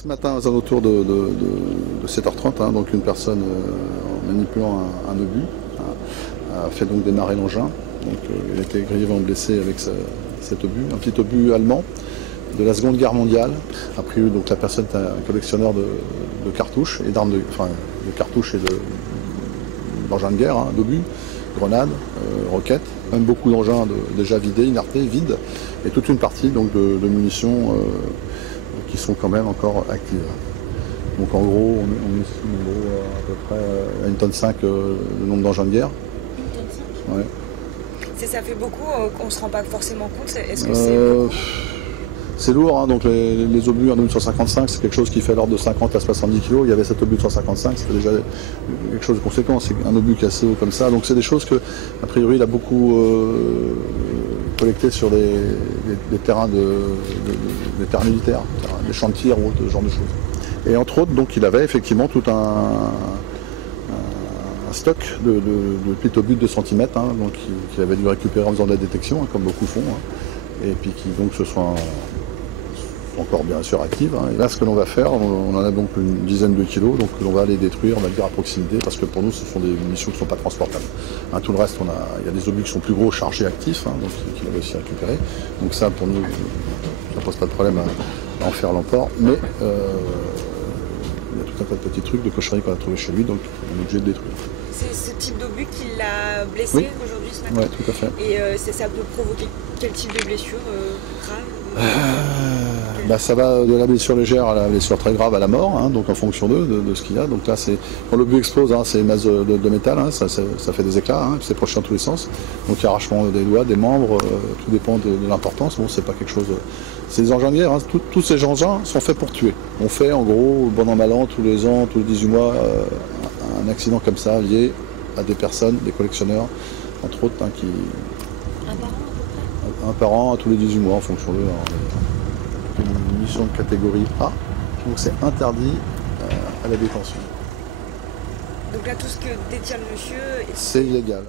Ce matin, aux alentours de 7h30, donc une personne en manipulant un obus a fait donc démarrer l'engin. Il a été grièvement blessé avec cet obus, un petit obus allemand de la Seconde Guerre mondiale. A priori, donc la personne est un collectionneur de cartouches et d'armes, de cartouches et d'engins de guerre, d'obus, grenades, roquettes, même beaucoup d'engins déjà vidés, inartés, vides, et toute une partie donc de munitions qui sont quand même encore actives. Donc en gros, on estime à peu près à 1,5 tonne le nombre d'engins de guerre. 1,5 tonne? Ouais. Ça fait beaucoup, on ne se rend pas forcément compte. Est-ce que c'est beaucoup? C'est lourd, donc les obus, un obus de 155, c'est quelque chose qui fait l'ordre de 50 à 70 kg. Il y avait cet obus de 155, c'était déjà quelque chose de conséquent. C'est un obus cassé haut comme ça. Donc c'est des choses que, a priori, il a beaucoup collecté sur des terrains des terrains militaires, des champs de tir ou ce genre de choses. Et entre autres, donc il avait effectivement tout un stock de petits obus de 2 cm, donc qu'il avait dû récupérer en faisant de la détection, comme beaucoup font, et puis qui donc se sont encore bien sûr actives. Et là, ce que l'on va faire, on en a donc une dizaine de kilos, donc que l'on va aller détruire, on va dire à proximité, parce que pour nous, ce sont des munitions qui ne sont pas transportables. Tout le reste, il y a des obus qui sont plus gros, chargés, actifs, donc qu'il a réussi à récupérer. Donc ça, pour nous, ça ne pose pas de problème à en faire l'emport, mais il y a tout un tas de petits trucs de cochonneries qu'on a trouvé chez lui, donc on est obligé de détruire. C'est ce type d'obus qui l'a blessé aujourd'hui ce matin? Oui, tout à fait. Et ça peut provoquer quel type de blessure grave? Ça va de la blessure légère à la blessure très grave à la mort, donc en fonction de ce qu'il y a. Donc là, quand l'obus explose, c'est une masse de métal, ça fait des éclats, c'est projeté dans tous les sens. Donc il y a arrachement des doigts, des membres, tout dépend de l'importance. Bon, c'est pas quelque chose. C'est des engins de guerre, tous ces engins sont faits pour tuer. On fait en gros, bon an mal an, tous les ans, tous les 18 mois, un accident comme ça lié à des personnes, des collectionneurs, entre autres, qui. Un par an à peu près? Un par an, tous les 18 mois en fonction de une mission de catégorie A, donc c'est interdit à la détention. Donc là, tout ce que détient le monsieur, c'est illégal.